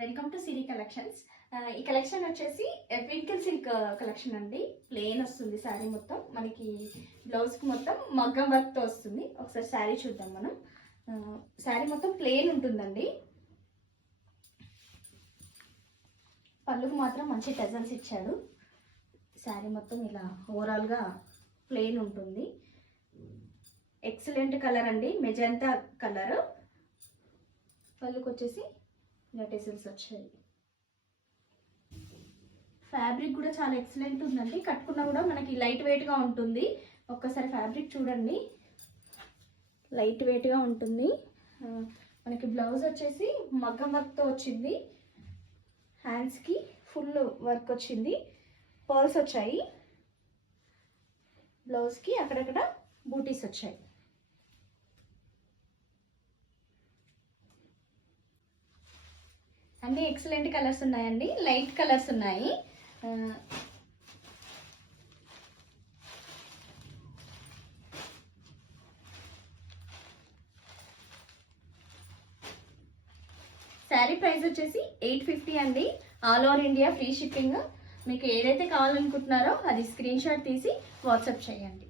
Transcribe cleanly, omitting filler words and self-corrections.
Welcome to Siri collections. ఈ collection వచ్చేసి twinkle silk collection అండి. ప్లెయిన్ వస్తుంది శారీ మొత్తం. మనకి బ్లౌజ్కి మొత్తం మగ్గం వర్క్తో వస్తుంది. ఒకసారి శారీ చూద్దాం మనం. శారీ మొత్తం ప్లెయిన్ ఉంటుందండి. పళ్ళుకు మాత్రం మంచి టెజల్స్ ఇచ్చాడు. శారీ మొత్తం ఇలా ఓవరాల్గా ప్లెయిన్ ఉంటుంది. ఎక్సలెంట్ కలర్ అండి, మెజంతా కలర్. పళ్ళుకు వచ్చేసి ఇలా టెజల్స్ వచ్చాయి. ఫ్యాబ్రిక్ కూడా చాలా ఎక్సలెంట్ ఉందండి. కట్టుకున్నా కూడా మనకి లైట్ వెయిట్గా ఉంటుంది. ఒక్కసారి ఫ్యాబ్రిక్ చూడండి, లైట్ వెయిట్గా ఉంటుంది. మనకి బ్లౌజ్ వచ్చేసి మగ్గం వర్క్తో వచ్చింది. హ్యాండ్స్కి ఫుల్ వర్క్ వచ్చింది. పర్ల్స్ వచ్చాయి. బ్లౌజ్కి అక్కడక్కడ బూటీస్ వచ్చాయి. అన్ని ఎక్సలెంట్ కలర్స్ ఉన్నాయండి. లైట్ కలర్స్ ఉన్నాయి. శారీ ప్రైస్ వచ్చేసి 850 అండి. All over India free shipping. మీకు ఏదైతే కావాలనుకుంటున్నారో అది స్క్రీన్ షాట్ తీసి వాట్సాప్ చేయండి.